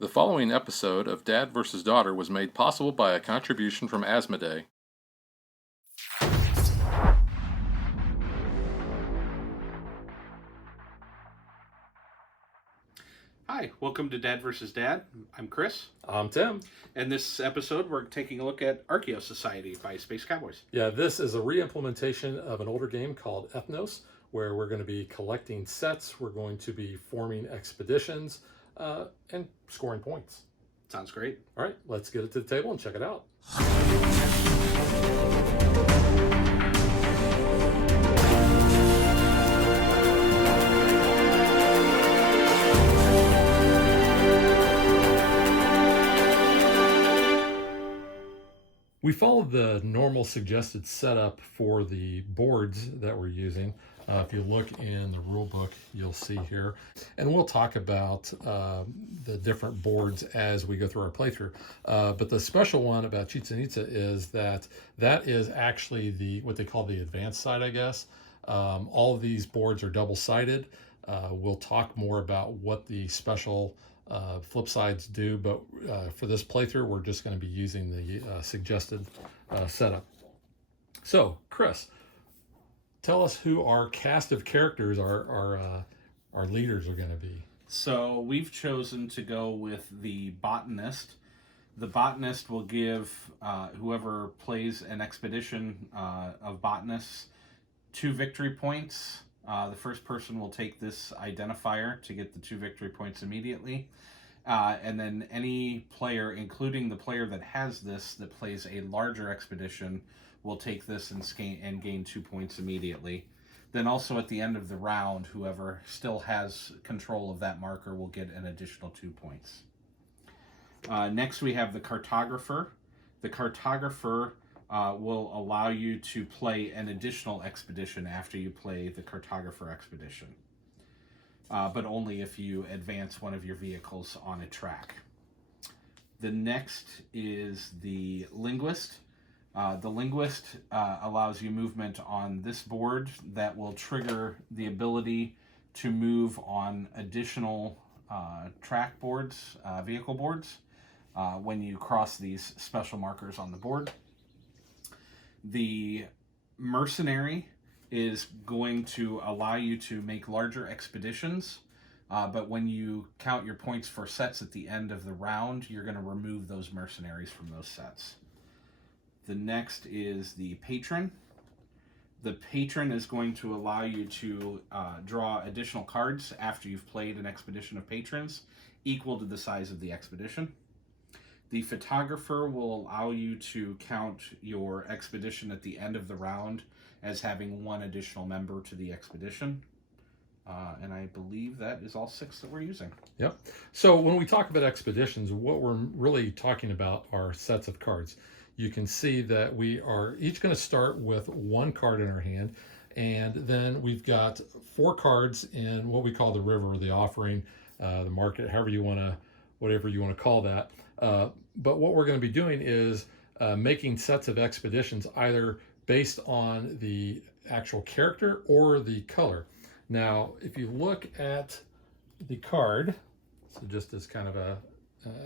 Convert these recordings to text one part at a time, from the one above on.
The following episode of Dad vs. Daughter was made possible by a contribution from Asmodee. Hi, welcome to Dad vs. Dad. I'm Chris, I'm Tim. and this episode we're taking a look at Archeos Society by Space Cowboys. Yeah, this is a re-implementation of an older game called Ethnos, where we're going to be collecting sets, we're going to be forming expeditions, and scoring points. Sounds great. All right, let's get it to the table and check it out. We followed the normal suggested setup for the boards that we're using. If you look in the rule book, you'll see here. And we'll talk about the different boards as we go through our playthrough. But the special one about Chichen Itza is that is actually what they call the advanced side, I guess. All of these boards are double-sided. We'll talk more about what the special flip sides do, but for this playthrough we're just going to be using the suggested setup. So Chris, tell us who our cast of characters, our leaders are going to be. So we've chosen to go with the botanist. The botanist will give whoever plays an expedition of botanists 2 victory points. The first person will take this identifier to get the 2 victory points immediately. And then any player, including the player that has this, that plays a larger expedition, will take this and gain 2 points immediately. Then also at the end of the round, whoever still has control of that marker will get an additional 2 points. Next we have the cartographer. The cartographer will allow you to play an additional expedition after you play the cartographer expedition, but only if you advance one of your vehicles on a track. The next is the linguist. The linguist allows you movement on this board that will trigger the ability to move on additional track boards, vehicle boards, when you cross these special markers on the board. The mercenary is going to allow you to make larger expeditions, but when you count your points for sets at the end of the round, you're going to remove those mercenaries from those sets. The next is the patron. The patron is going to allow you to draw additional cards after you've played an expedition of patrons equal to the size of the expedition. The photographer will allow you to count your expedition at the end of the round as having 1 additional member to the expedition. And I believe that is all 6 that we're using. Yep. So when we talk about expeditions, what we're really talking about are sets of cards. You can see that we are each going to start with 1 card in our hand, and then we've got 4 cards in what we call the river, the offering, the market, whatever you want to call that. But what we're going to be doing is making sets of expeditions either based on the actual character or the color. Now, if you look at the card, so just as kind of a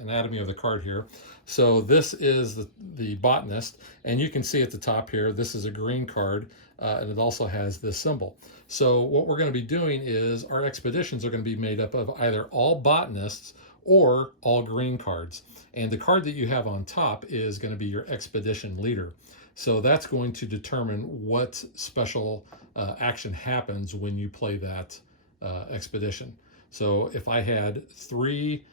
anatomy of the card here. So this is the botanist, and you can see at the top here, this is a green card, and it also has this symbol. So what we're going to be doing is our expeditions are going to be made up of either all botanists or all green cards. And the card that you have on top is going to be your expedition leader. So that's going to determine what special action happens when you play that expedition. So if I had 3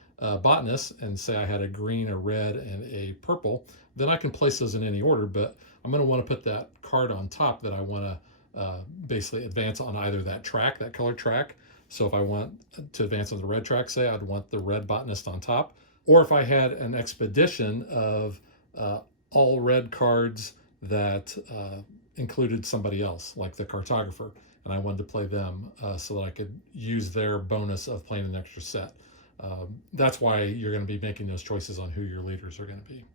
botanists, and say I had a green, a red, and a purple, then I can place those in any order, but I'm going to want to put that card on top that I want to basically advance on either that track, that color track. So if I want to advance on the red track, say, I'd want the red botanist on top. Or if I had an expedition of all red cards that included somebody else, like the cartographer, and I wanted to play them so that I could use their bonus of playing an extra set. That's why you're going to be making those choices on who your leaders are going to be.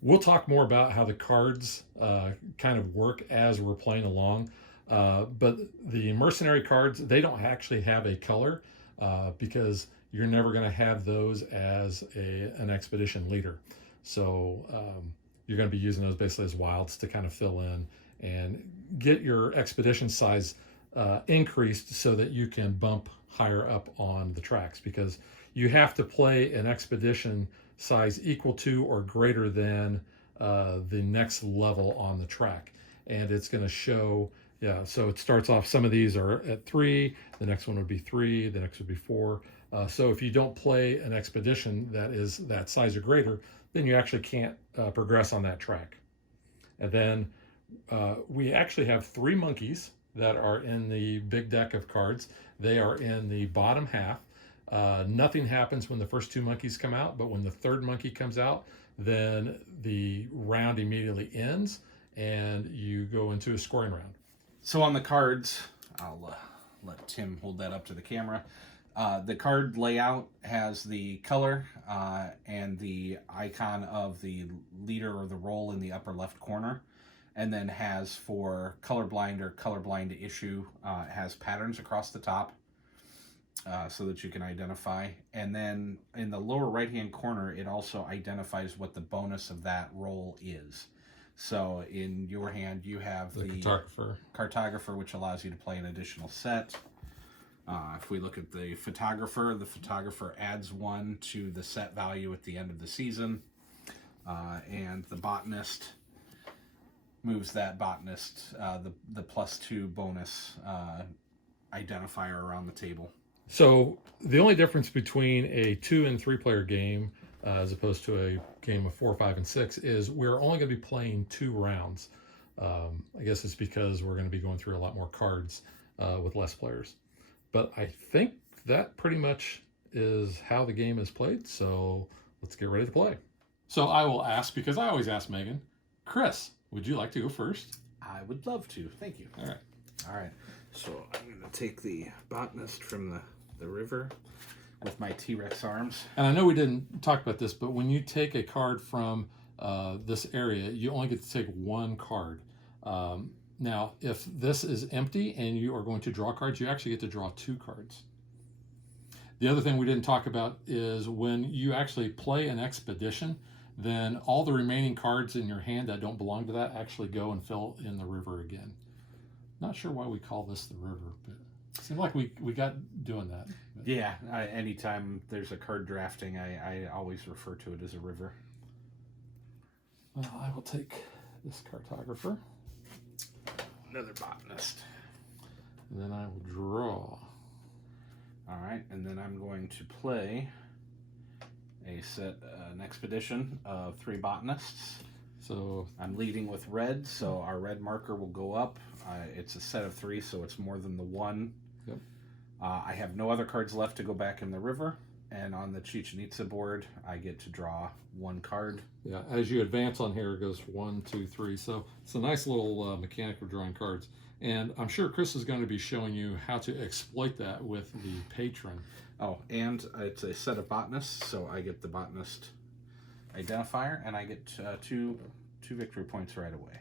We'll talk more about how the cards kind of work as we're playing along. But the mercenary cards, they don't actually have a color because you're never going to have those as an expedition leader. So you're going to be using those basically as wilds to kind of fill in and get your expedition size increased so that you can bump higher up on the tracks, because you have to play an expedition size equal to or greater than the next level on the track. And it's going to show, yeah, so it starts off, some of these are at 3, the next one would be 3, the next would be 4. So if you don't play an expedition that is that size or greater, then you actually can't progress on that track. And then we actually have 3 monkeys that are in the big deck of cards. They are in the bottom half. Nothing happens when the first 2 monkeys come out, but when the 3rd monkey comes out, then the round immediately ends and you go into a scoring round. So on the cards, I'll let Tim hold that up to the camera. The card layout has the color and the icon of the leader or the role in the upper left corner, and then has, for colorblind or colorblind issue, has patterns across the top so that you can identify. And then in the lower right hand corner, it also identifies what the bonus of that role is. So in your hand, you have the cartographer, which allows you to play an additional set. If we look at the photographer adds 1 to the set value at the end of the season. And the botanist moves that botanist, the +2 bonus identifier around the table. So the only difference between a 2 and 3 player game as opposed to a game of 4, 5, and 6 is we're only going to be playing 2 rounds. I guess it's because we're going to be going through a lot more cards with less players. But I think that pretty much is how the game is played. So let's get ready to play. So I will ask, because I always ask Megan, Chris, would you like to go first? I would love to. Thank you. All right. All right. So I'm going to take the botanist from the river with my T-Rex arms. And I know we didn't talk about this, but when you take a card from this area, you only get to take 1 card. Now, if this is empty and you are going to draw cards, you actually get to draw 2 cards. The other thing we didn't talk about is when you actually play an expedition, then all the remaining cards in your hand that don't belong to that actually go and fill in the river again. Not sure why we call this the river, but it seemed like we got doing that. But yeah, anytime there's a card drafting, I always refer to it as a river. Well, I will take this cartographer. Another botanist. And then I will draw. All right, and then I'm going to play an expedition of 3 botanists. So I'm leading with red, so our red marker will go up. It's a set of 3, so it's more than the 1. Yep. I have no other cards left to go back in the river, and on the Chichen Itza board, I get to draw 1 card. Yeah, as you advance on here, it goes 1, 2, 3. So it's a nice little mechanic of drawing cards. And I'm sure Chris is going to be showing you how to exploit that with the patron. Oh, and it's a set of botanists, so I get the botanist identifier, and I get 2 victory points right away.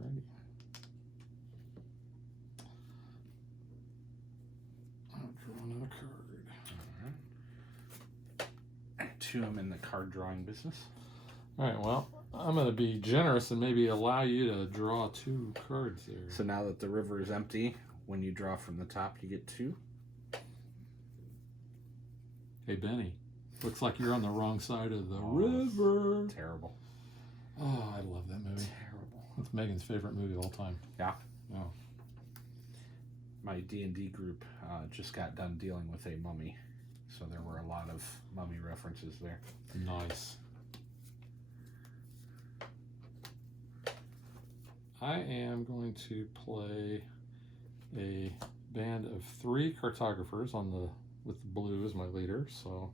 Alrighty. I'll draw another card. Alright. 2 I'm in the card drawing business. Alright, well, I'm going to be generous and maybe allow you to draw 2 cards there. So now that the river is empty, when you draw from the top, you get 2. Hey, Benny, looks like you're on the wrong side of the river. Terrible. Oh, I love that movie. Terrible. It's Megan's favorite movie of all time. Yeah. Oh. My D&D group just got done dealing with a mummy, so there were a lot of mummy references there. Nice. I am going to play a band of 3 cartographers with blue as my leader, so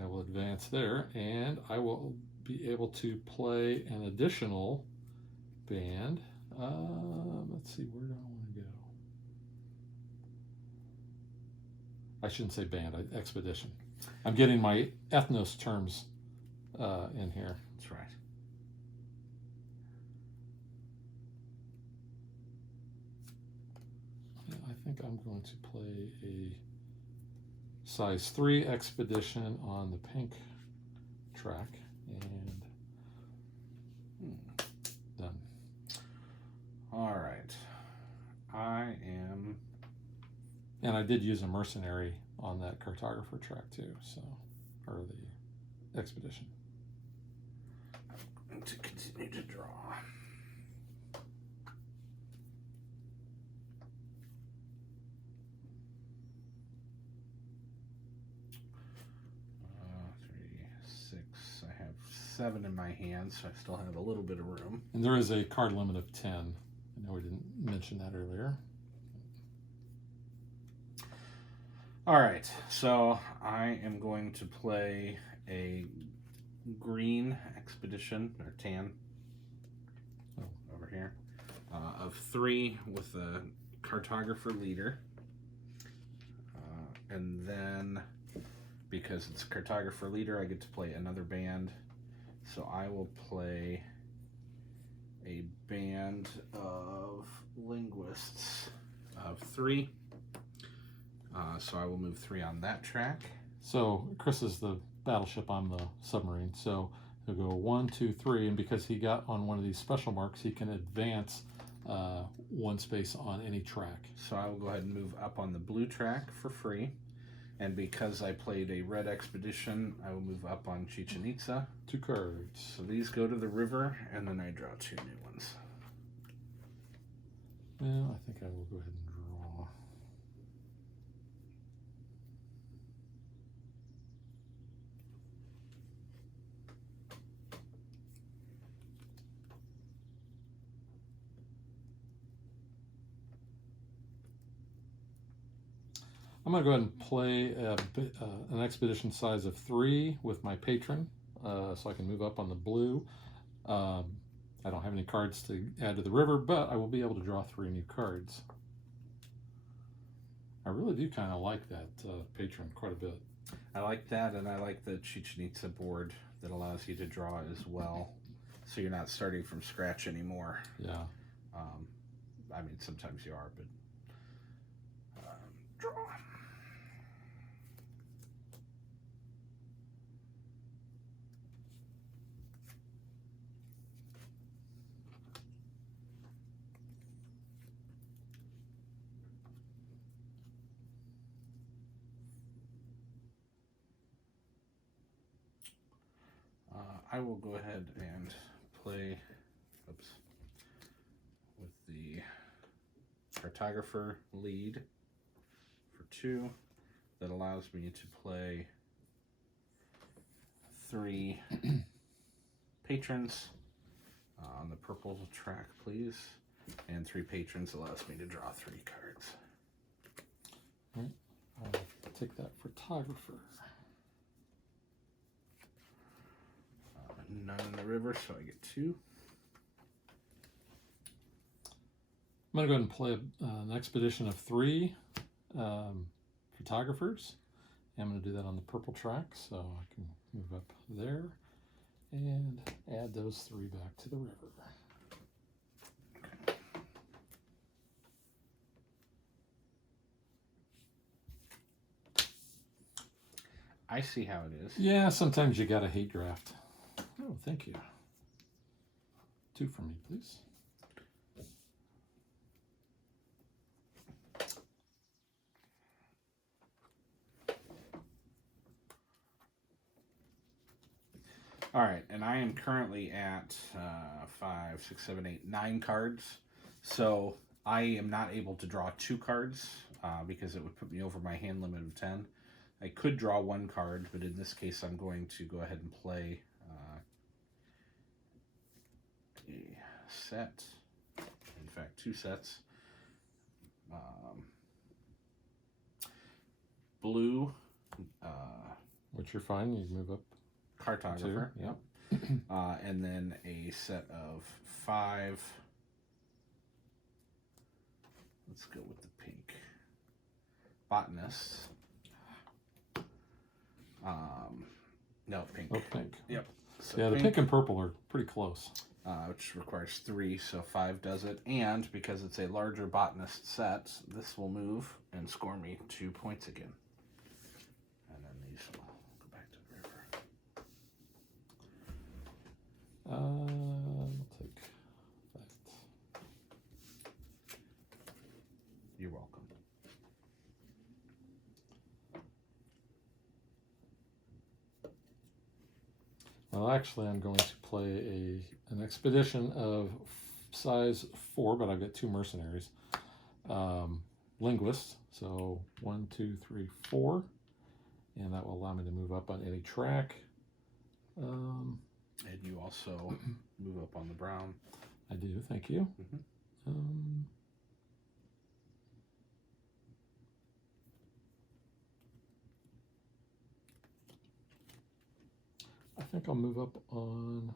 I will advance there, and I will be able to play an additional band. Let's see, where do I want to go? I shouldn't say band, expedition. I'm getting my ethnos terms in here. That's right. I think I'm going to play a size 3 expedition on the pink track, and done. All right. And I did use a mercenary on that cartographer track too, so, or the expedition. I'm going to continue to draw. Three, six. I have 7 in my hand, so I still have a little bit of room. And there is a card limit of 10. I know we didn't mention that earlier. All right, so I am going to play a green expedition, or tan, over here, of 3 with a cartographer leader. And then, because it's cartographer leader, I get to play another band. So I will play a band of linguists of 3. So I will move 3 on that track. So Chris is the battleship, I'm the submarine. So he'll go 1, 2, 3, and because he got on one of these special marks, he can advance 1 space on any track. So I will go ahead and move up on the blue track for free. And because I played a red expedition, I will move up on Chichen Itza. 2 cards. So these go to the river, and then I draw 2 new ones. Well, I think I will go ahead and draw. I'm going to go ahead and play an expedition size of 3 with my patron, so I can move up on the blue. I don't have any cards to add to the river, but I will be able to draw 3 new cards. I really do kind of like that patron quite a bit. I like that, and I like the Chichen Itza board that allows you to draw as well, so you're not starting from scratch anymore. Yeah. I mean, sometimes you are, but draw. I will go ahead and play with the cartographer lead for 2. That allows me to play 3 patrons on the purple track, please. And 3 patrons allows me to draw 3 cards. All right. I'll take that photographer. None in the river, so I get 2. I'm going to go ahead and play an expedition of 3 photographers. I'm going to do that on the purple track, so I can move up there and add those 3 back to the river. I see how it is. Yeah, sometimes you got to hate draft. Oh, thank you. 2 for me, please. All right, and I am currently at 5, 6, 7, 8, 9 cards. So I am not able to draw 2 cards because it would put me over my hand limit of 10. I could draw 1 card, but in this case I'm going to go ahead and play a set. In fact, 2 sets. Blue. Which you're fine, you move up. Cartographer. 2, yep. And then a set of 5. Let's go with the pink. Botanist. No, pink. Oh, pink. Yep. So yeah, the pink and purple are pretty close. Which requires 3, so 5 does it. And because it's a larger botanist set, this will move and score me 2 points again. Well, actually, I'm going to play an expedition of size 4, but I've got 2 mercenaries. Linguists, so 1, 2, 3, 4, and that will allow me to move up on any track. And you also move up on the brown. I do, thank you. I think I'll move up on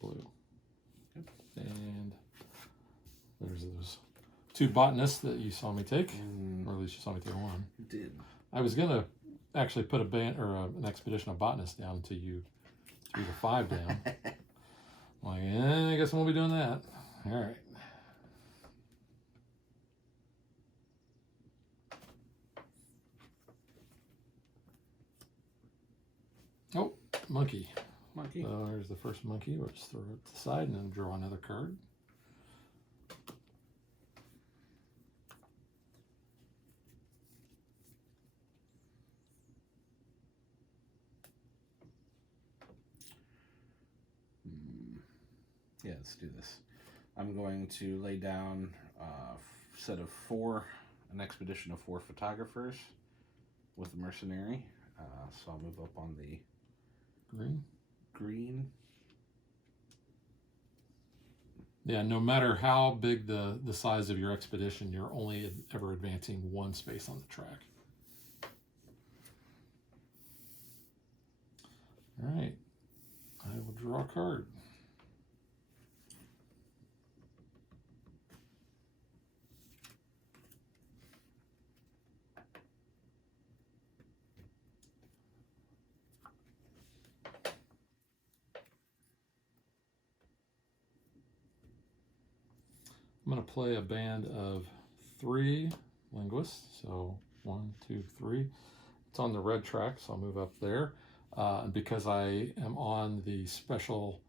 blue. And there's those 2 botanists that you saw me take, or at least you saw me take 1. You did. I was gonna actually put a band or an expedition of botanists down until you threw the 5 down. I'm like, I guess I won't be doing that. All right. Oh, monkey. Monkey. So there's the first monkey. We'll just throw it to the side and then draw another card. Yeah, let's do this. I'm going to lay down a set of 4, an expedition of 4 photographers with a mercenary. So I'll move up on the green. Yeah, no matter how big the size of your expedition, you're only ever advancing 1 space on the track. All right, I will draw a card. I'm going to play a band of 3 linguists. So 1, 2, 3. It's on the red track, so I'll move up there. And because I am on the special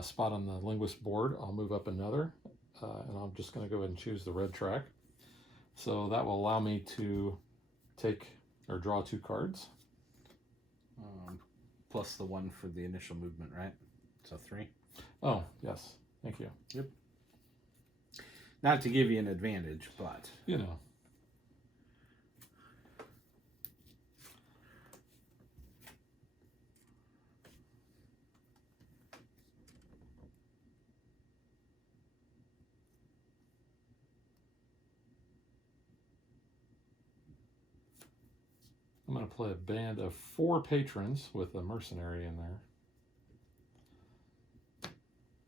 spot on the linguist board, I'll move up another. And I'm just going to go ahead and choose the red track. So that will allow me to take or draw 2 cards. Plus the 1 for the initial movement, right? So 3. Oh, yes. Thank you. Yep. Not to give you an advantage, but... You know. I'm going to play a band of 4 patrons with a mercenary in there.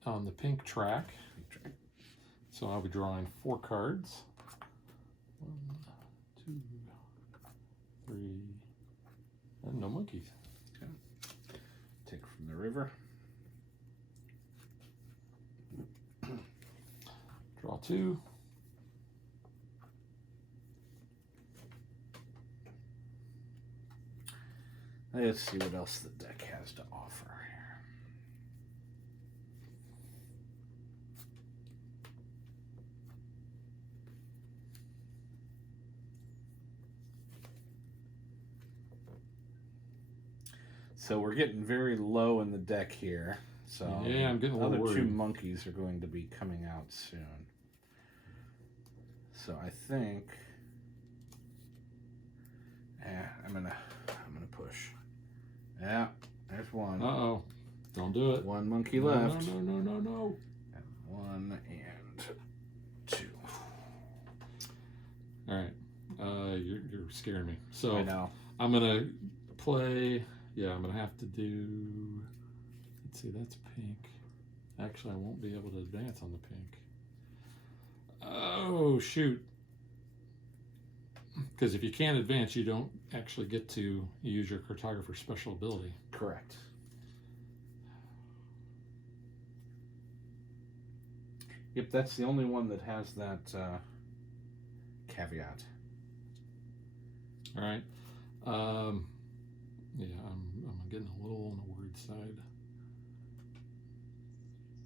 On the pink track. So I'll be drawing 4 cards. 1, 2, 3, and no monkeys. Okay. Take from the river. Draw 2. Let's see what else the deck has to offer here. So we're getting very low in the deck here. So yeah, I'm getting a little other 2 worried. monkeys are going to be coming out soon. So I think, I'm gonna push. Yeah, there's 1. Uh-oh. Don't do it. 1 monkey No, left. No. 1 and 2. All right. You're scaring me. So I know. I'm going to play... Yeah, I'm going to have to do... Let's see, that's pink. Actually, I won't be able to advance on the pink. Oh, shoot. Because if you can't advance, you don't actually get to use your cartographer's special ability. Correct. Yep, that's the only one that has that caveat. All right. Yeah, I'm getting a little on the worried side.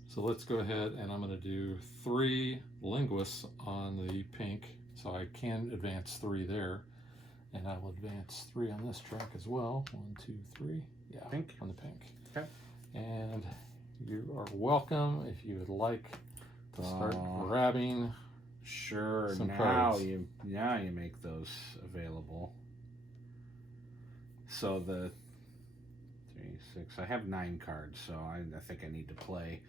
So let's go ahead and I'm going to do 3 linguists on the pink, so I can advance 3 there. And I will advance 3 on this track as well. 1, 2, 3. Yeah, Pink. on the pink. Okay. And you are welcome if you would like to start grabbing. Sure. Some now cards. you make those available. So the 3, 6. I have 9 cards, so I think I need to play.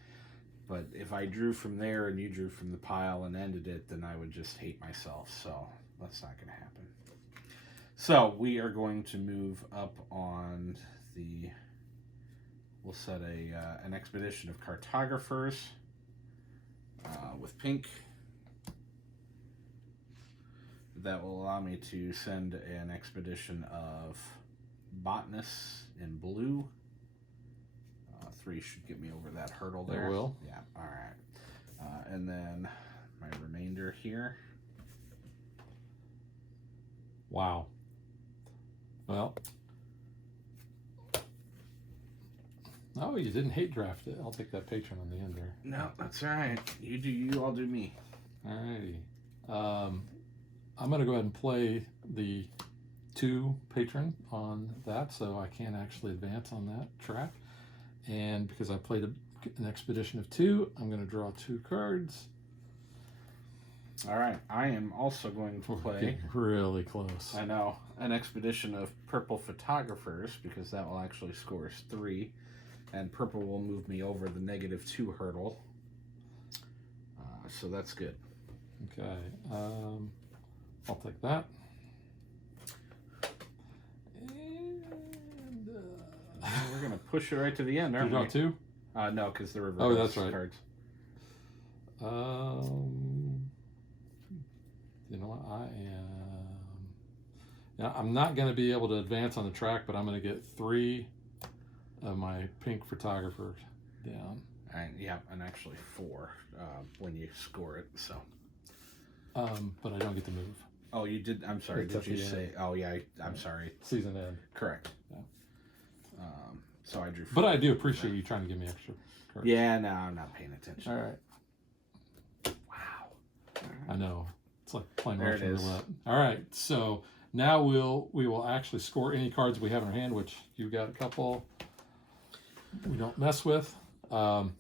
But if I drew from there and you drew from the pile and ended it, then I would just hate myself. So that's not going to happen. So we are going to move up on the. We'll set an expedition of cartographers with pink. That will allow me to send an expedition of botanists in blue. 3 should get me over that hurdle there. It will. Yeah, all right. And then my remainder here. Wow. Well. Oh, you didn't hate draft it. I'll take that patron on the end there. No, that's all right. You do you, I'll do me. Alrighty. I'm going to go ahead and play the 2 patron on that, so I can actually advance on that track. And because I played an expedition of 2, I'm going to draw 2 cards. All right. I am also going to play. Getting really close. I know, an expedition of purple photographers, because that will actually score us 3. And purple will move me over the -2 hurdle. So that's good. Okay. I'll take that. And We're going to push it right to the end, you aren't draw we? 2? No, because the reverse Oh, that's right. cards. You know what? I'm not going to be able to advance on the track, but I'm going to get 3 of my pink photographers down. And, yeah, and actually 4 when you score it. So. But I don't get to move. Oh, you did. I'm sorry. It's Did at you the say? end. Oh, yeah. I'm sorry. Season end. Correct. Yeah. So I drew. 4. But I do appreciate you trying to give me extra cards. Yeah. No, I'm not paying attention. All right. Wow. I know. It's like playing There it Russian is. roulette. All right. So now we will actually score any cards we have in our hand, which you've got a couple we don't mess with. What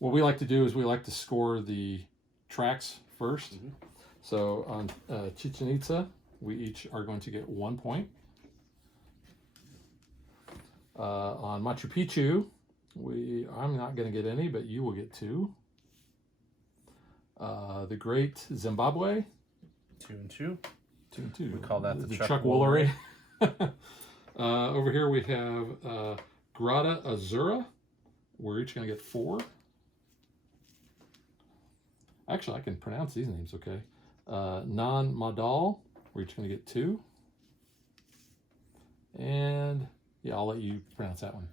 we like to do is we like to score the tracks first. Mhm. So on Chichen Itza, we each are going to get 1 point. On Machu Picchu, I'm not going to get any, but you will get 2. The Great Zimbabwe, 2 and 2. 2 and 2. We call that the Chuck Woolery. Over here we have Grata Azura. We're each going to get 4. Actually, I can pronounce these names okay. Non Madal, we're each going to get 2. And yeah, I'll let you pronounce that one.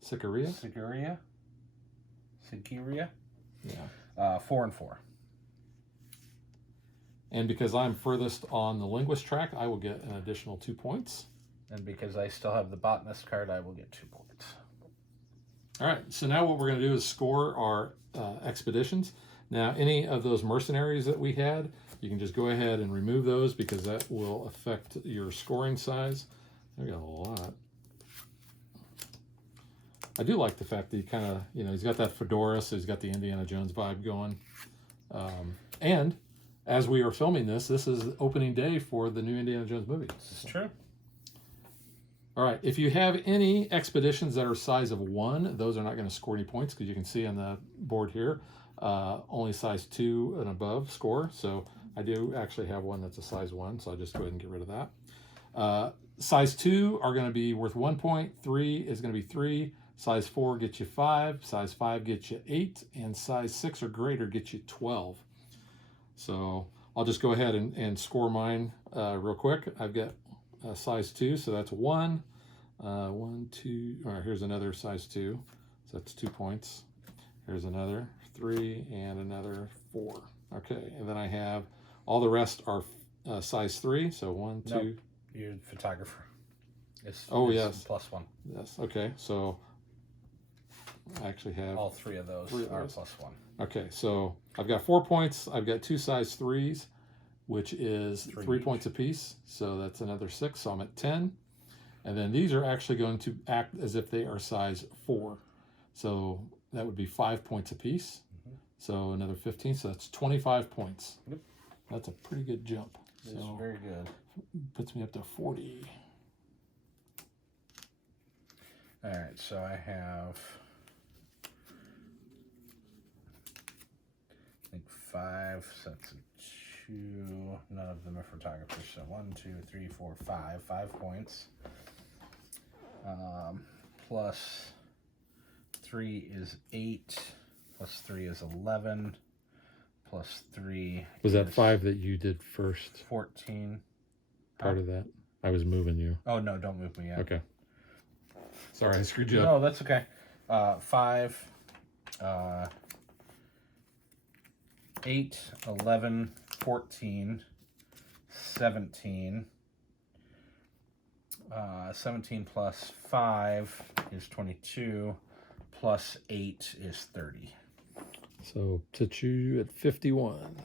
Sicaria? Sigiria. Yeah. 4 and 4. And because I'm furthest on the linguist track, I will get an additional 2 points. And because I still have the botanist card, I will get 2 points. All right, so now what we're going to do is score our expeditions. Now, any of those mercenaries that we had, you can just go ahead and remove those because that will affect your scoring size. We got a lot. I do like the fact that he kind of, he's got that fedora, so he's got the Indiana Jones vibe going. And as we are filming this is opening day for the new Indiana Jones movie. This is true. All right, if you have any expeditions that are size of 1, those are not going to score any points because you can see on the board here, only size 2 and above score. So I do actually have one that's a size 1, so I'll just go ahead and get rid of that. Size 2 are going to be worth 1 point, 3 is going to be 3, size 4 gets you 5, size 5 gets you 8, and size 6 or greater gets you 12. So I'll just go ahead and score mine real quick. I've got size 2, so that's 1, 1, 2. All right, here's another size 2, so that's 2 points. Here's another 3 and another 4. Okay, and then I have all the rest are size 3, so 1, 2. Nope. You're the photographer. Yes, +1. yes. Okay, so I actually have All 3 of those are +1. Okay, so I've got 4 points. I've got 2 size 3s, which is 3 3 each. points apiece. So that's another 6. So I'm at 10. And then these are actually going to act as if they are size 4. So that would be 5 points apiece. So another 15. So that's 25 points. Yep. That's a pretty good jump. It's So very good. puts me up to 40. All right, so I have, I think 5 sets of 2. None of them are photographers. So 1, 2, 3, 4, 5. 5 points. Plus 3 is 8. Plus 3 is 11. Plus 3 Was that is 5 that you did first? 14. Part of that? I was moving you. Oh, no, don't move me yet. Okay. Sorry, I screwed you up. No, that's okay. 5, 8, 11, 14, 17. 17 plus 5 is 22, plus 8 is 30. So puts you at 51.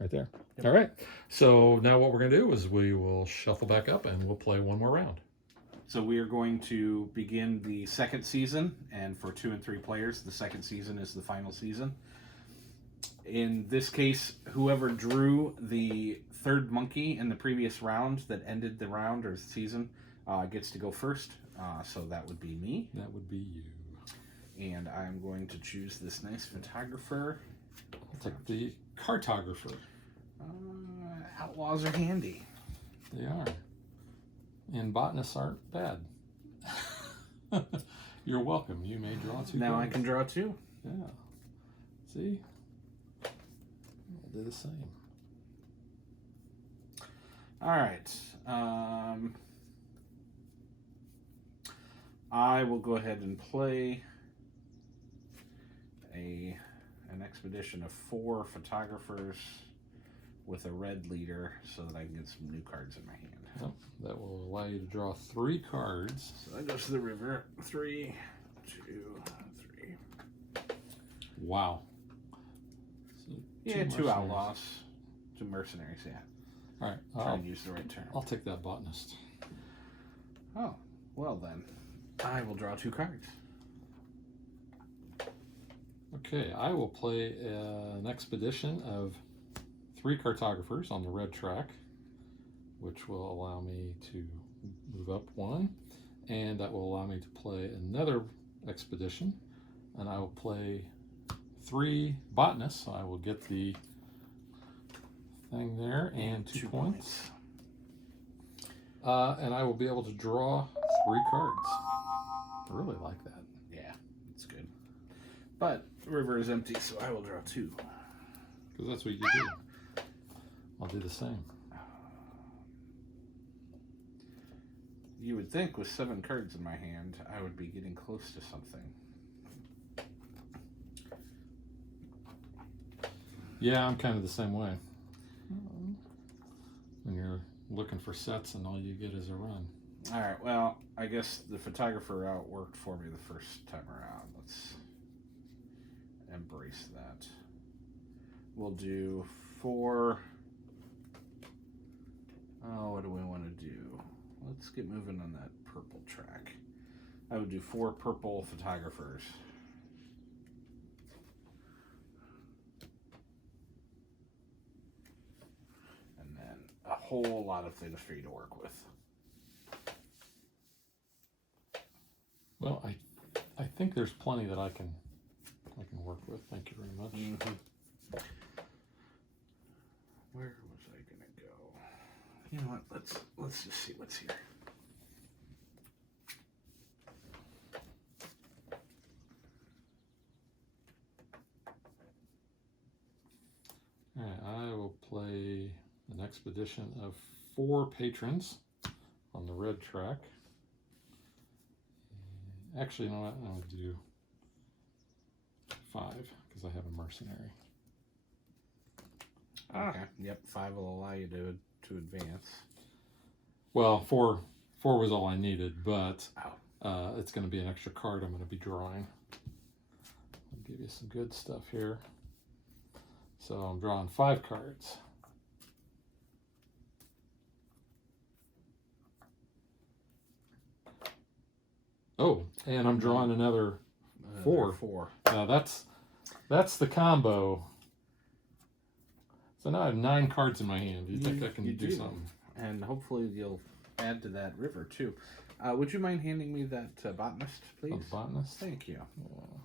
Right there. Yep. All right. So now what we're going to do is we will shuffle back up and we'll play one more round. So we are going to begin the second season, and for 2 and 3 players, the second season is the final season. In this case, whoever drew the third monkey in the previous round that ended the round or the season gets to go first. So that would be me. That would be you. And I'm going to choose this nice photographer. I'll take the cartographer. Outlaws are handy. They are. And botanists aren't bad. You're welcome. You may draw 2 Now cards. I can draw 2. Yeah. See? I'll do the same. All right. I will go ahead and play an expedition of 4 photographers with a red leader so that I can get some new cards in my hand. Yep. That will allow you to draw 3 cards. So that goes to the river. 3, 2, 3. Wow. So Yeah, 2 mercenaries. outlaws. 2 mercenaries, yeah. All right. Try and use the right term. I'll take that botanist. Oh, well then. I will draw 2 cards. Okay, I will play an expedition of 3 cartographers on the red track, which will allow me to move up 1, and that will allow me to play another expedition, and I will play 3 botanists, so I will get the thing there and 2 points. And I will be able to draw 3 cards. I really like that. Yeah, it's good. But the river is empty, so I will draw 2. Because that's what you do. I'll do the same. You would think with 7 cards in my hand, I would be getting close to something. Yeah, I'm kind of the same way. When you're looking for sets and all you get is a run. All right, well, I guess the photographer outworked for me the first time around. Let's embrace that. We'll do 4. Oh, what do we want to do? Let's get moving on that purple track. I would do 4 purple photographers. And then a whole lot of things for you to work with. Well, I think there's plenty that I can work with. Thank you very much. Mm-hmm. Where was I gonna go? You know what? Let's just see what's here. All right, I will play an expedition of 4 patrons on the red track. Actually, you know what? I'll do 5 because I have a mercenary. Okay. Yep. 5 will allow you to advance. Well, 4 was all I needed, but it's going to be an extra card I'm going to be drawing. I'll give you some good stuff here. So I'm drawing 5 cards. Oh, and I'm drawing another 4. 4. Now that's the combo. So now I have 9 cards in my hand. Do you think I can do something? And hopefully you'll add to that river too. Would you mind handing me that botanist, please? Oh, the botanist? Thank you. Yeah.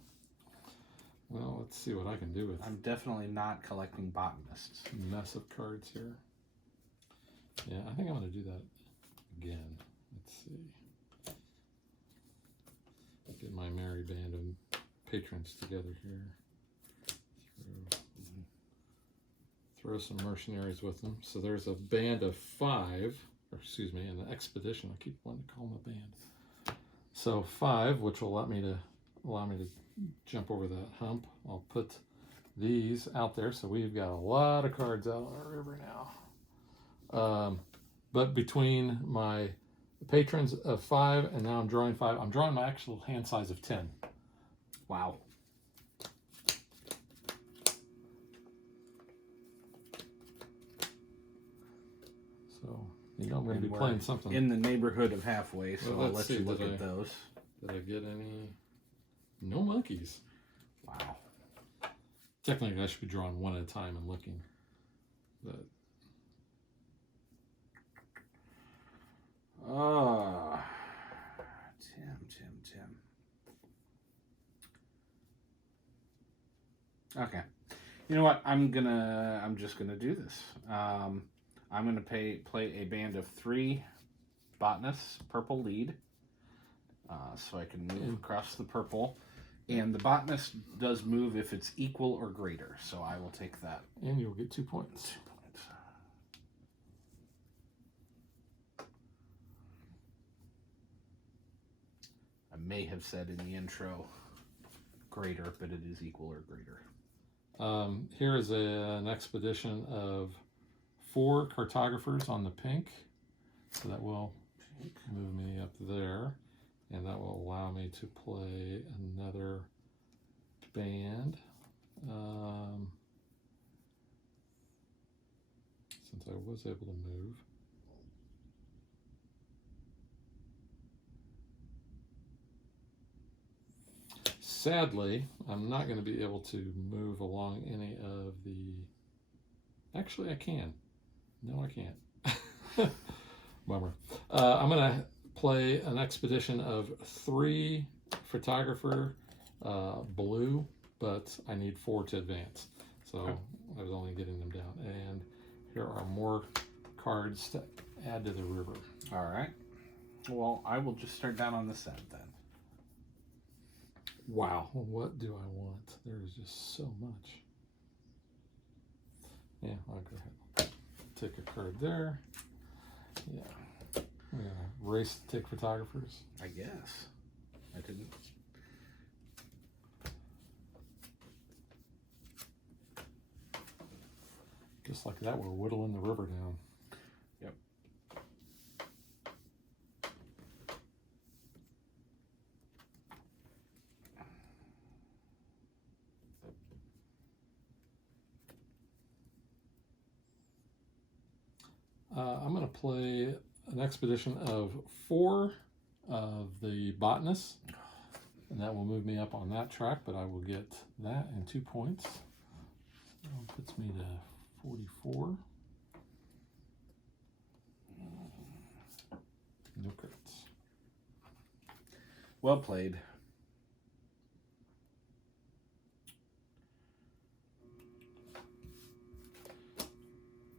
Well, let's see what I can do with I'm definitely not collecting botanists. mess of cards here. Yeah, I think I'm going to do that again. Let's see. Get my merry band of patrons together here. Throw some mercenaries with them. So there's a band of 5, or excuse me, an expedition. I keep wanting to call them a band. So 5, which will allow me to jump over that hump. I'll put these out there. So we've got a lot of cards out on our river now. But between my patrons of 5 and now I'm drawing 5, I'm drawing my actual hand size of 10. Wow. So, you know, I'm going to be playing something. In the neighborhood of halfway, so Well, I'll let you look at those. Did I get any? No monkeys. Wow. Technically, I should be drawing one at a time and looking. But Tim. Okay. You know what? I'm just gonna do this. I'm gonna play a band of 3 botanists, purple lead, so I can move across the purple. And the botanist does move if it's equal or greater, so I will take that. And you'll get 2 points. 2 points. I may have said in the intro greater, but it is equal or greater. Here is an expedition of 4 cartographers on the pink. So that will move me up there. And that will allow me to play another band. Since I was able to move. Sadly, I'm not going to be able to move along any of the... Actually, I can. No, I can't. Bummer. I'm going to play an expedition of 3 photographer blue, but I need 4 to advance. So okay. I was only getting them down. And here are more cards to add to the river. All right. Well, I will just start down on this side then. Wow, what do I want? There is just so much. Yeah, I'll go ahead. Take a card there. Yeah. I'm going to race to take photographers. I guess. I didn't. Just like that, we're whittling the river down. Yep. I'm going to play an expedition of 4 of the botanists, and that will move me up on that track, but I will get that and 2 points. So that puts me to 44. No crits. Well played.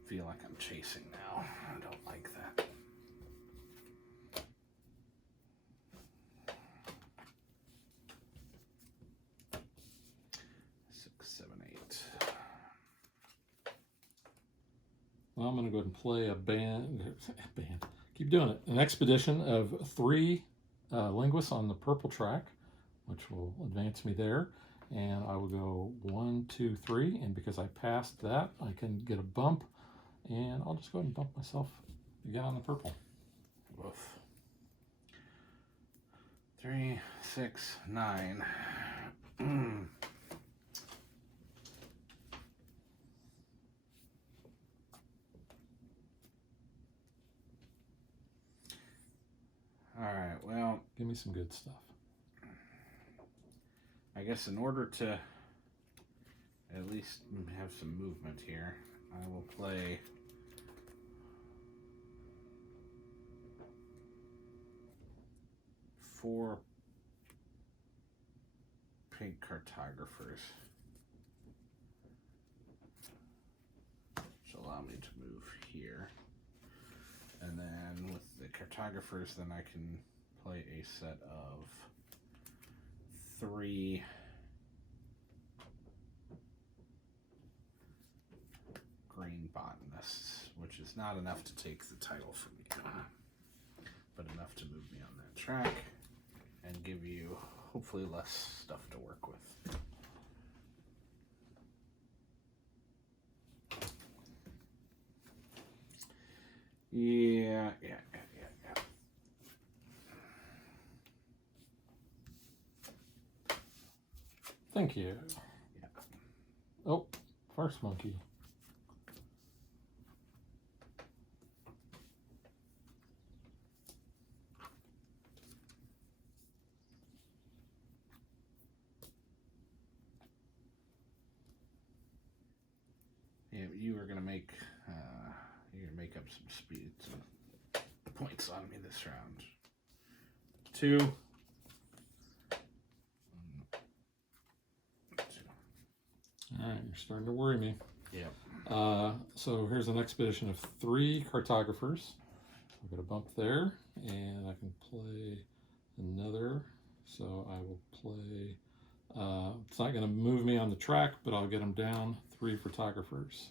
Feel like I'm chasing now. I don't like that. Six, 7, 8. Well, I'm going to go ahead and play a band. Keep doing it. An expedition of 3 linguists on the purple track, which will advance me there. And I will go 1, 2, 3. And because I passed that, I can get a bump. And I'll just go ahead and bump myself again on the purple. Woof. 3, 6, 9. All right, right, well, Give me some good stuff. I guess in order to at least have some movement here, I will play four pink cartographers, which allow me to move here. And then with the cartographers, then I can play a set of 3 green botanists, which is not enough to take the title from you, but enough to move me on that track and give you hopefully less stuff to work with. Yeah. Thank you. Yeah. Oh, first monkey. Yeah, you were gonna make up some speed, some points on me this round. 2. 2. All right, you're starting to worry me. Yep. So here's an expedition of 3 cartographers. I'm going to bump there, and I can play another. So I will play. It's not going to move me on the track, but I'll get them down 3 photographers.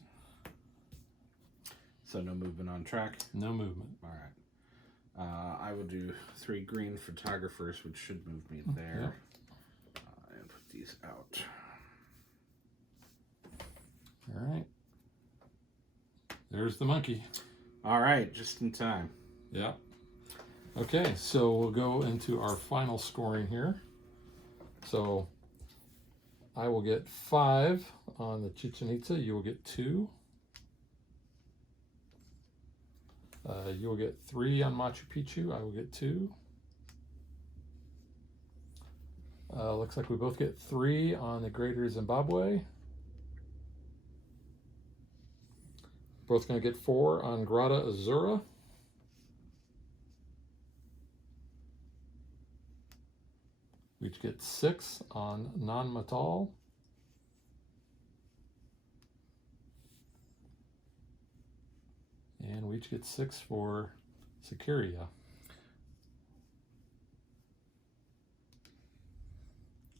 So no movement on track? No movement. All right. I will do 3 green photographers, which should move me there. Yep. And put these out. All right. There's the monkey. All right, just in time. Yeah. Okay, so we'll go into our final scoring here. So I will get 5 on the Chichen Itza. You will get 2. You will get 3 on Machu Picchu. I will get 2. Looks like we both get 3 on the Greater Zimbabwe. Both going to get 4 on Grota Azura. We each get 6 on Non Matal. And we each get 6 for Sicaria.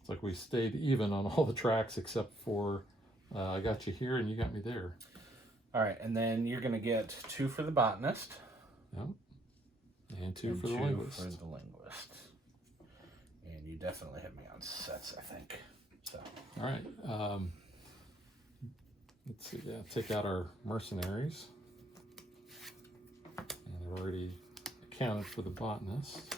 It's like we stayed even on all the tracks except for I got you here and you got me there. All right, and then you're going to get 2 for the botanist. Yep. And 2 for the linguist. For the linguist. And you definitely hit me on sets, I think. So. All right. Let's see. Yeah, take out our mercenaries. And I've already accounted for the botanist.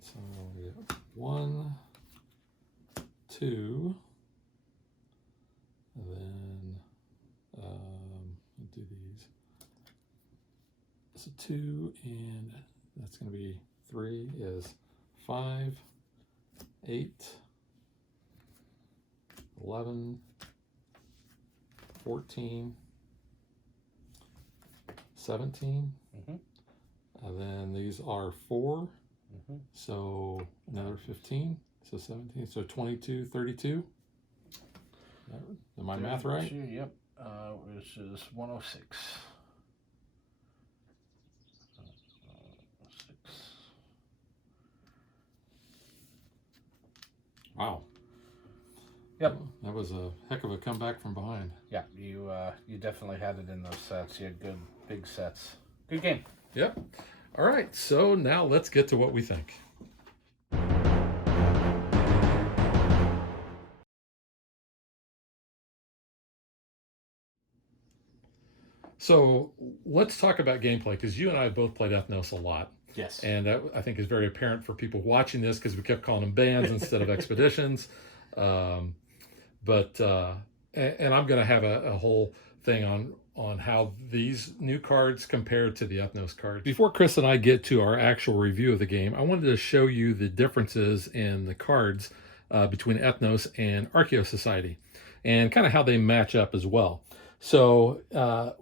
So we have 1, 2, and then we'll do these. So 2, and that's going to be 3 is 5, 8, 11, 14, 17, and then these are 4. So another 15, so 17, so 22, 32. Am I math right? Yep, which is 106. Wow. Yep. That was a heck of a comeback from behind. Yeah, you definitely had it in those sets. You had good big sets. Good game. Yep. All right, so now let's get to what we think. So let's talk about gameplay, because you and I have both played Ethnos a lot. Yes. And that, I think, is very apparent for people watching this, because we kept calling them bands instead of expeditions. Um, and I'm going to have a whole thing on how these new cards compare to the Ethnos cards. Before Chris and I get to our actual review of the game, I wanted to show you the differences in the cards between Ethnos and Archeos Society, and kind of how they match up as well. So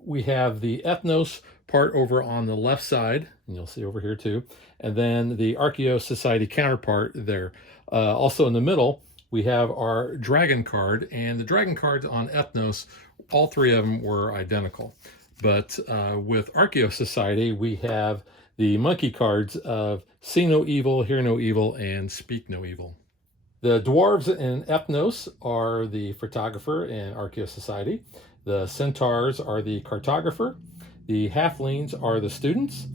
we have the Ethnos part over on the left side, and you'll see over here too, and then the Archeos Society counterpart there. Also in the middle, we have our dragon card, and the dragon cards on Ethnos, all three of them were identical. But with Archeos Society, we have the monkey cards of See No Evil, Hear No Evil, and Speak No Evil. The dwarves in Ethnos are the photographer in Archeos Society. The centaurs are the cartographer. The halflings are the students.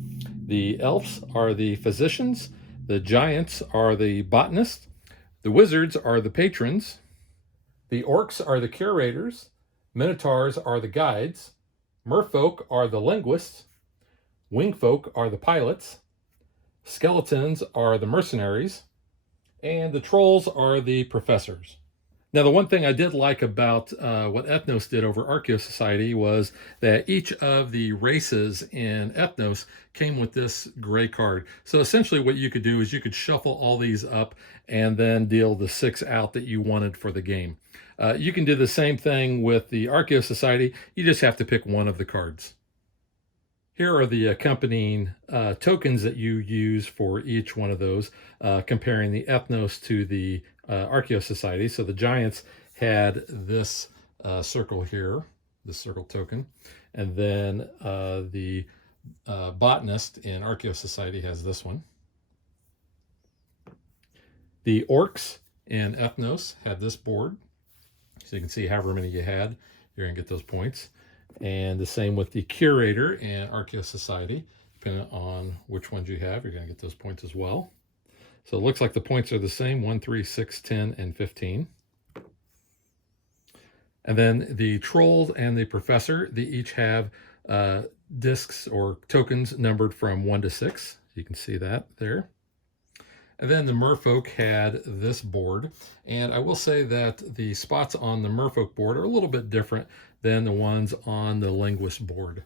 The elves are the physicians. The giants are the botanists. The wizards are the patrons. The orcs are the curators. Minotaurs are the guides. Merfolk are the linguists. Wingfolk are the pilots. Skeletons are the mercenaries. And the trolls are the professors. Now, the one thing I did like about what Ethnos did over Archeos Society was that each of the races in Ethnos came with this gray card. So essentially what you could do is you could shuffle all these up and then deal the 6 out that you wanted for the game. You can do the same thing with the Archeos Society. You just have to pick one of the cards. Here are the accompanying tokens that you use for each one of those, comparing the Ethnos to the Archeos Society. So the giants had this circle here, this circle token, and then the botanist in Archeos Society has this one. The orcs in Ethnos had this board, so you can see however many you had, you're going to get those points. And the same with the curator in Archeos Society. Depending on which ones you have, you're going to get those points as well. So it looks like the points are the same, 1, 3, 6, 10, and 15. And then the trolls and the professor, they each have discs or tokens numbered from 1 to 6. You can see that there. And then the merfolk had this board. And I will say that the spots on the merfolk board are a little bit different than the ones on the linguist board.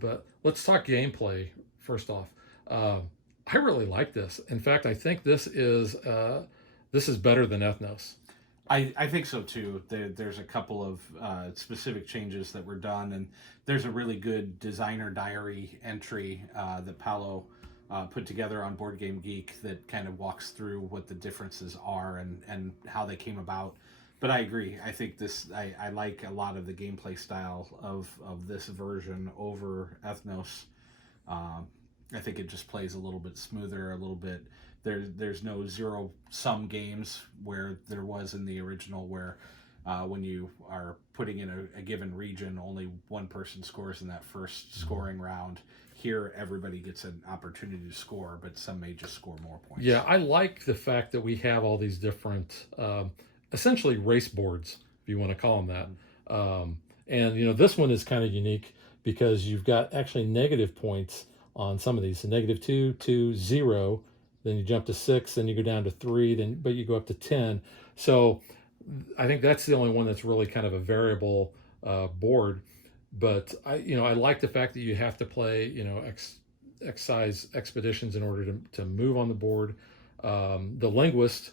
But let's talk gameplay first off. I really like this. In fact, I think this is better than Ethnos. I think so too. There's a couple of specific changes that were done, and there's a really good designer diary entry that Paolo put together on Board Game Geek that kind of walks through what the differences are and how they came about. But I agree. I think I like a lot of the gameplay style of this version over Ethnos. I think it just plays a little bit smoother, a little bit. There's no zero sum games where there was in the original, where when you are putting in a given region, only one person scores in that first scoring round. Here, everybody gets an opportunity to score, but some may just score more points. Yeah, I like the fact that we have all these different, essentially race boards, if you want to call them that. And this one is kind of unique because you've got actually negative points on some of these. So -2 to 0. Then you jump to 6, then you go down to 3, but you go up to 10. So I think that's the only one that's really kind of a variable board. But I like the fact that you have to play X size expeditions in order to move on the board. The linguist,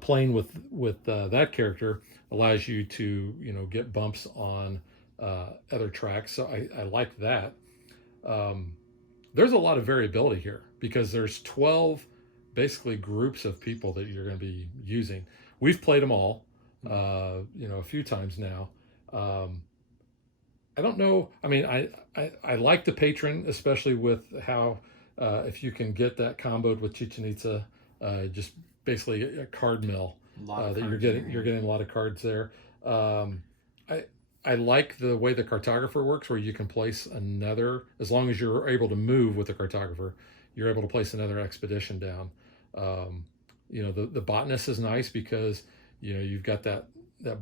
playing with that character allows you to get bumps on other tracks. So I like that. There's a lot of variability here because there's 12 basically groups of people that you're going to be using. We've played them all, a few times now. I don't know. I mean, I like the patron, especially with how if you can get that comboed with Chichen Itza, just basically a card mill that you're getting a lot of cards there. I like the way the cartographer works, where you can place another, as long as you're able to move with the cartographer, you're able to place another expedition down. Um, the botanist is nice because you've got that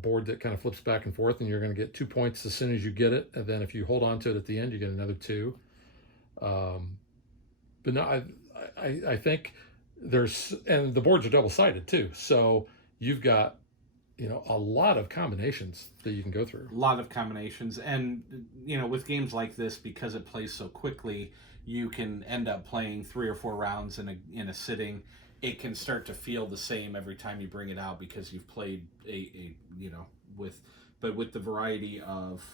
board that kind of flips back and forth, and you're going to get 2 points as soon as you get it, and then if you hold on to it at the end, you get another two. But no, I think and the boards are double sided too, so you've got a lot of combinations that you can go through. A lot of combinations, and with games like this, because it plays so quickly, you can end up playing 3 or 4 rounds in a sitting. It can start to feel the same every time you bring it out because you've played with the variety of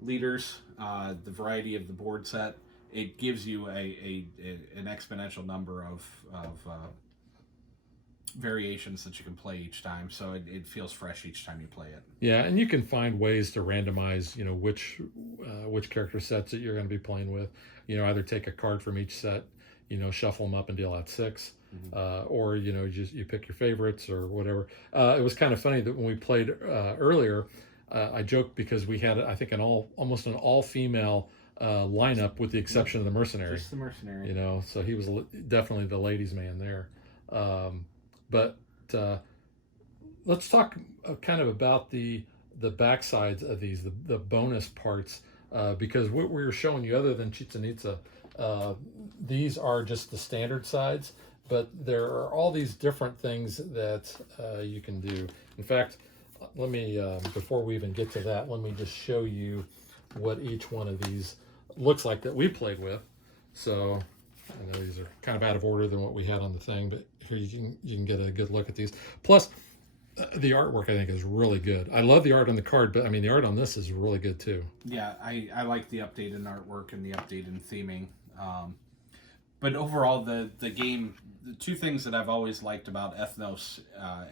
leaders, the variety of the board set. It gives you an exponential number of variations that you can play each time, so it feels fresh each time you play it. Yeah, and you can find ways to randomize, which character sets that you're going to be playing with. Either take a card from each set, shuffle them up and deal out 6, or you pick your favorites or whatever. It was kind of funny that when we played earlier, I joked because we had, I think, almost an all-female lineup with the exception of the mercenary. Just the mercenary. So he was definitely the ladies' man there. But let's talk kind of about the backsides of these, the bonus parts, because what we were showing you, other than Chichen Itza, these are just the standard sides, but there are all these different things that you can do. In fact, let me, before we even get to that, let me just show you what each one of these looks like that we played with. So I know these are kind of out of order than what we had on the thing, but here you can get a good look at these. Plus, the artwork I think is really good. I love the art on the card, but I mean the art on this is really good too. Yeah, I like the update in artwork and the update in theming. But overall, the game, the two things that I've always liked about Ethnos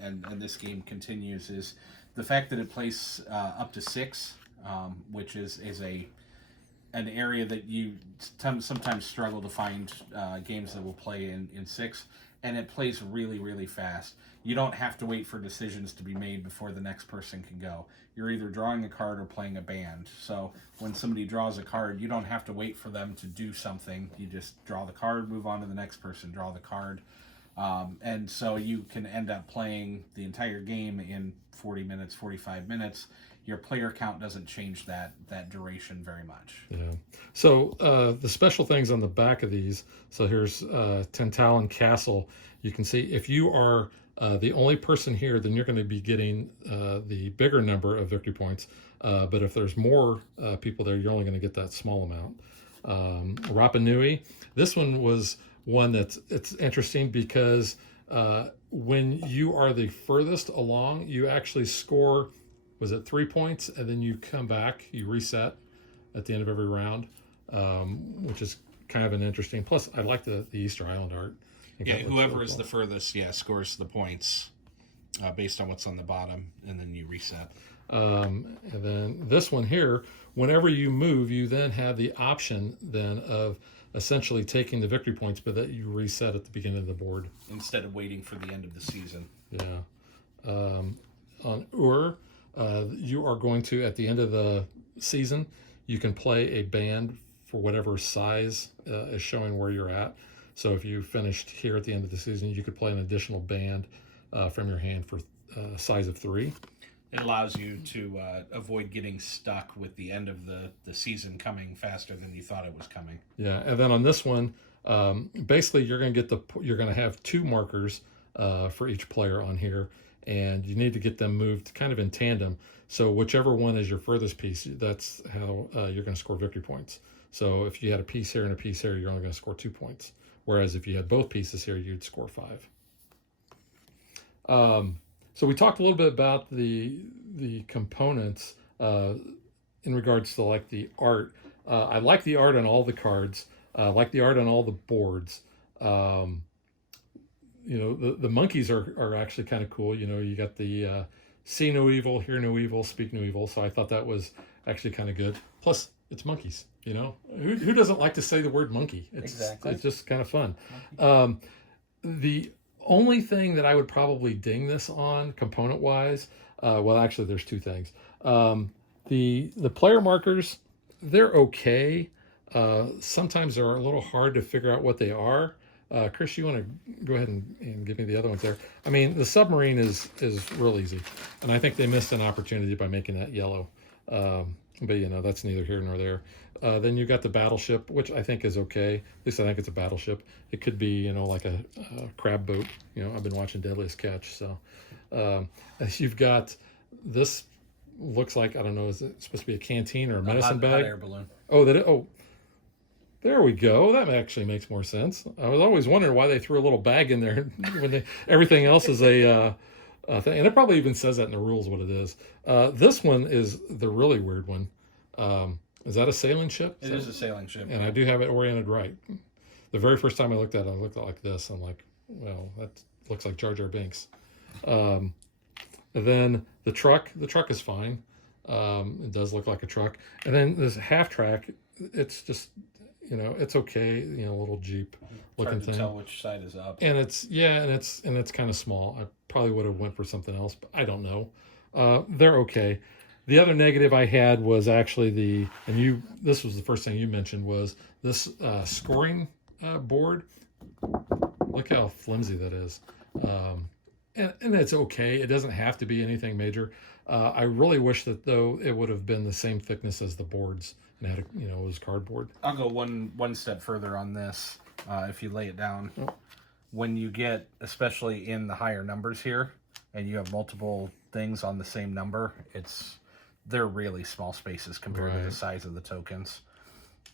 and this game continues is the fact that it plays up to 6, which is an area that you sometimes struggle to find games that will play in 6, and it plays really, really fast. You don't have to wait for decisions to be made before the next person can go. You're either drawing a card or playing a band. So when somebody draws a card, you don't have to wait for them to do something. You just draw the card, move on to the next person, draw the card. And so you can end up playing the entire game in 40 minutes, 45 minutes. Your player count doesn't change that duration very much. Yeah. So the special things on the back of these, so here's Tentalon Castle. You can see if you are the only person here, then you're going to be getting the bigger number of victory points. But if there's more people there, you're only going to get that small amount. Rapa Nui, this one was one it's interesting because when you are the furthest along, you actually score, was it 3 points, and then you come back, you reset at the end of every round, which is kind of an interesting. Plus, I like the Easter Island art. Yeah, whoever is the furthest, scores the points based on what's on the bottom, and then you reset. And then this one here, whenever you move, you then have the option then of essentially taking the victory points, but that you reset at the beginning of the board. Instead of waiting for the end of the season. Yeah. On Ur, you are going to, at the end of the season, you can play a band for whatever size is showing where you're at. So if you finished here at the end of the season, you could play an additional band from your hand for size of 3. It allows you to avoid getting stuck with the end of the season coming faster than you thought it was coming. Yeah, and then on this one, basically you're going to have 2 markers for each player on here, and you need to get them moved kind of in tandem. So whichever one is your furthest piece, that's how you're going to score victory points. So if you had a piece here and a piece here, you're only going to score 2 points. Whereas if you had both pieces here, you'd score 5. So we talked a little bit about the components in regards to like the art. I like the art on all the cards. I like the art on all the boards. The monkeys are actually kind of cool. You got the see no evil, hear no evil, speak no evil. So I thought that was actually kind of good. Plus, it's monkeys. Who doesn't like to say the word monkey? Exactly. It's just kind of fun. The only thing that I would probably ding this on component wise, well, actually, there's two things. The player markers, they're okay. Sometimes they're a little hard to figure out what they are. Chris, you want to go ahead and give me the other ones there? I mean, the submarine is real easy, and I think they missed an opportunity by making that yellow. But you know, that's neither here nor there. Then you got the battleship, which I think is okay. At least I think it's a battleship. It could be, you know, like a crab boat. You know, I've been watching Deadliest Catch, so you've got this. Looks like, I don't know, is it supposed to be a canteen or a medicine bag? Hot air balloon. Oh, oh, there we go. That actually makes more sense. I was always wondering why they threw a little bag in there when everything else is a thing. And it probably even says that in the rules what it is. This one is the really weird one. Is that a sailing ship? It is a sailing ship. And I do have it oriented right. The very first time I looked at it, I looked at it like this. I'm like, well, that looks like Jar Jar Binks. And then the truck is fine. It does look like a truck. And then this half track, it's just, you know, it's okay. You know, a little Jeep looking hard to thing. tell which side is up. And it's kind of small. I probably would have went for something else, but I don't know. They're okay. The other negative I had was actually this was the first thing you mentioned, was this scoring board. Look how flimsy that is. And it's okay. It doesn't have to be anything major. I really wish that, though, it would have been the same thickness as the boards and had it was cardboard. I'll go one step further on this. If you lay it down, when you get, especially in the higher numbers here, and you have multiple things on the same number, they're really small spaces compared to the size of the tokens.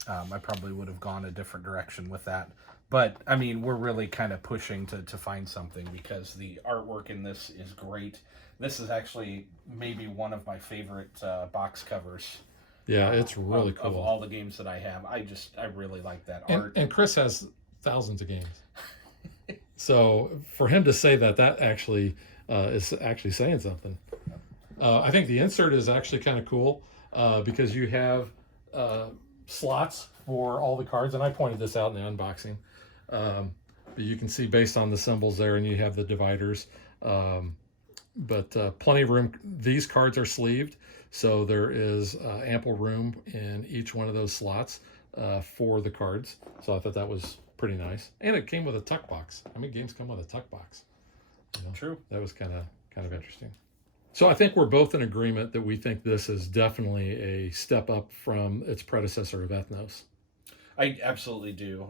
I probably would have gone a different direction with that. But, I mean, we're really kind of pushing to find something, because the artwork in this is great. This is actually maybe one of my favorite box covers. Yeah, it's really cool. Of all the games that I have. I really like that art. And Chris has thousands of games. So for him to say that actually is actually saying something. I think the insert is actually kind of cool because you have slots for all the cards, and I pointed this out in the unboxing. But you can see based on the symbols there, and you have the dividers. But plenty of room. These cards are sleeved, so there is ample room in each one of those slots for the cards. So I thought that was pretty nice. And it came with a tuck box. How many games come with a tuck box? True. That was kind of interesting. So I think we're both in agreement that we think this is definitely a step up from its predecessor of Ethnos. I absolutely do.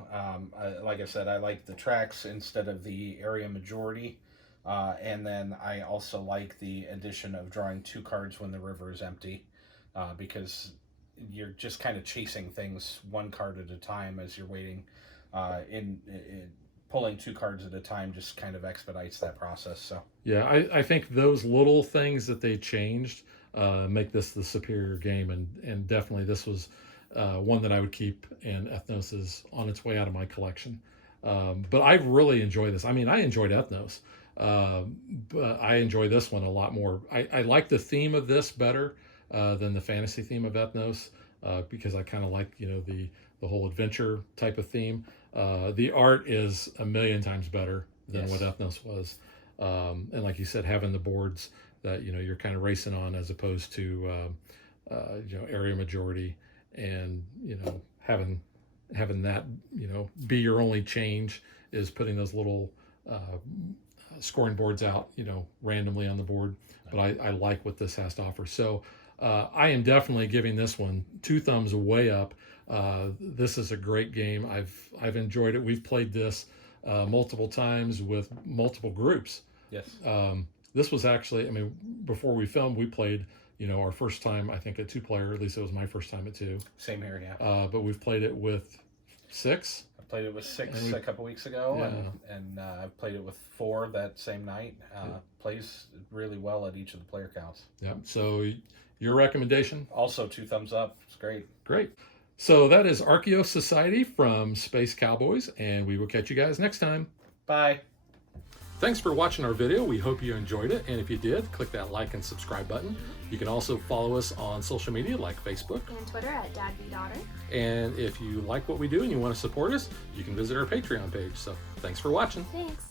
Like I said, I like the tracks instead of the area majority. And then I also like the addition of drawing 2 cards when the river is empty, because you're just kind of chasing things 1 card at a time as you're waiting. In pulling 2 cards at a time just kind of expedites that process. So yeah, I think those little things that they changed make this the superior game, and definitely this was one that I would keep, and Ethnos is on its way out of my collection. But I really enjoy this. I mean, I enjoyed Ethnos. But I enjoy this one a lot more. I like the theme of this better than the fantasy theme of Ethnos, because I kind of like, the whole adventure type of theme. The art is a million times better than what Ethnos was. And like you said, having the boards that, you're kind of racing on, as opposed to, area majority, and, having that, be your only change is putting those little, scoring boards out, randomly on the board. But I like what this has to offer. So I am definitely giving this one 2 thumbs way up. This is a great game. I've enjoyed it. We've played this multiple times with multiple groups. Yes. This was actually, before we filmed, we played, our first time, I think, at 2-player. At least it was my first time at 2. Same here, yeah. But we've played it with 6. Played it with 6 a couple weeks ago, and I've played it with 4 that same night. Plays really well at each of the player counts. Yeah. So your recommendation? Also 2 thumbs up. It's great. Great. So that is Archeos Society from Space Cowboys, and we will catch you guys next time. Bye. Thanks for watching our video. We hope you enjoyed it, and if you did, click that like and subscribe button. You can also follow us on social media like Facebook and Twitter at DadBeDaughter. And if you like what we do and you want to support us, you can visit our Patreon page. So thanks for watching. Thanks.